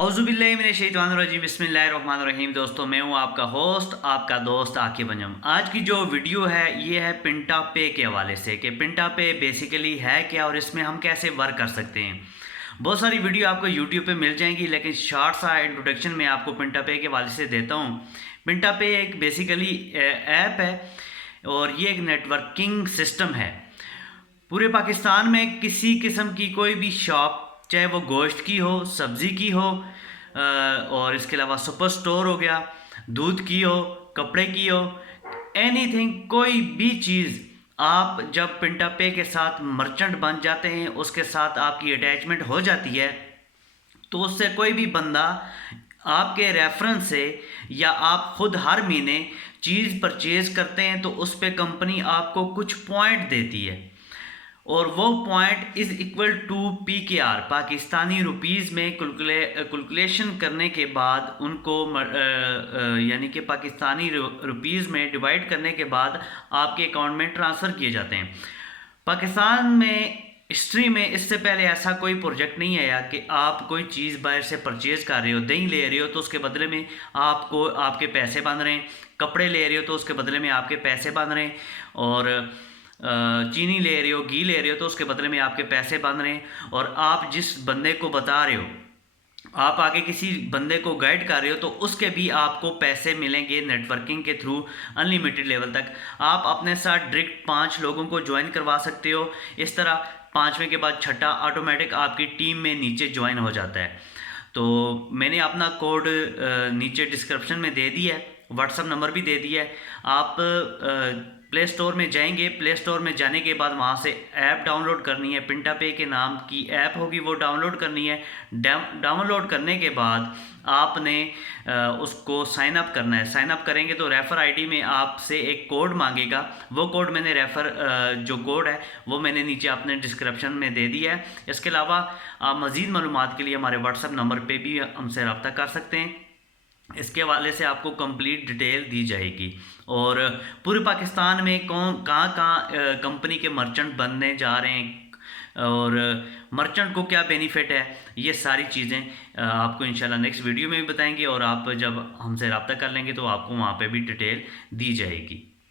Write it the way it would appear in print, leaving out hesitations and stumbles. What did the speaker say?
औज़ुबिल्लाहिमिनश्शैतानिर्रजीम बिस्मिल्लाहिर्रहमानिर्रहीम। दोस्तों, मैं हूं आपका होस्ट, आपका दोस्त आकिब अंजम। आज की जो वीडियो है ये है पिंटा पे के हवाले से कि पिंटा पे बेसिकली है क्या और इसमें हम कैसे वर्क कर सकते हैं। बहुत सारी वीडियो आपको यूट्यूब पे मिल जाएंगी, लेकिन शॉर्ट सा इंट्रोडक्शन में आपको पिंटा पे के हवाले से देता हूँ। पिंटा पे एक बेसिकली ऐप है और ये एक नेटवर्किंग सिस्टम है। पूरे पाकिस्तान में किसी किस्म की कोई भी शॉप, चाहे वो गोश्त की हो, सब्ज़ी की हो, और इसके अलावा सुपर स्टोर हो गया, दूध की हो, कपड़े की हो, एनीथिंग, कोई भी चीज़, आप जब पिंटा पे के साथ मर्चेंट बन जाते हैं, उसके साथ आपकी अटैचमेंट हो जाती है, तो उससे कोई भी बंदा आपके रेफरेंस से या आप खुद हर महीने चीज़ परचेज़ करते हैं तो उस पर कंपनी आपको कुछ पॉइंट देती है और वो point is equal to PKR, Pakistani rupees में कैलकुलेशन करने के बाद उनको यानी कि पाकिस्तानी रुपीज़ में डिवाइड करने के बाद आपके अकाउंट में ट्रांसफ़र किए जाते हैं। पाकिस्तान में हिस्ट्री में इससे पहले ऐसा कोई प्रोजेक्ट नहीं आया कि आप कोई चीज़ बाहर से परचेज़ कर रहे हो, दही ले रहे हो तो उसके बदले में आपको आपके पैसे बन रहे हैं, कपड़े ले रहे हो तो उसके बदले में आपके पैसे बन रहे हैं, और चीनी ले रहे हो, घी ले रहे हो तो उसके बदले में आपके पैसे बन रहे हैं। और आप जिस बंदे को बता रहे हो, आप आगे किसी बंदे को गाइड कर रहे हो तो उसके भी आपको पैसे मिलेंगे नेटवर्किंग के थ्रू अनलिमिटेड लेवल तक। आप अपने साथ डायरेक्ट 5 लोगों को ज्वाइन करवा सकते हो। इस तरह 5वें के बाद छठा ऑटोमेटिक आपकी टीम में नीचे ज्वाइन हो जाता है। तो मैंने अपना कोड नीचे डिस्क्रिप्शन में दे दिया है, व्हाट्सअप नंबर भी दे दिया है। आप प्ले स्टोर में जाएंगे, प्ले स्टोर में जाने के बाद वहाँ से ऐप डाउनलोड करनी है, पिंटा पे के नाम की ऐप होगी, वो डाउनलोड करनी है। डाउनलोड करने के बाद आपने उसको साइन अप करना है। साइन अप करेंगे तो रेफ़र आईडी में आपसे एक कोड मांगेगा, वो कोड मैंने जो कोड है वो मैंने नीचे अपने डिस्क्रिप्शन में दे दिया है। इसके अलावा आप मज़ीद मालूमात के लिए हमारे व्हाट्सअप नंबर पर भी हमसे रब्ता कर सकते हैं। इसके हवाले से आपको कंप्लीट डिटेल दी जाएगी और पूरे पाकिस्तान में कौन कहाँ कहाँ कंपनी के मर्चेंट बनने जा रहे हैं और मर्चेंट को क्या बेनिफिट है, ये सारी चीज़ें आपको इंशाल्लाह नेक्स्ट वीडियो में भी बताएंगे। और आप जब हमसे रब्ता कर लेंगे तो आपको वहाँ पे भी डिटेल दी जाएगी।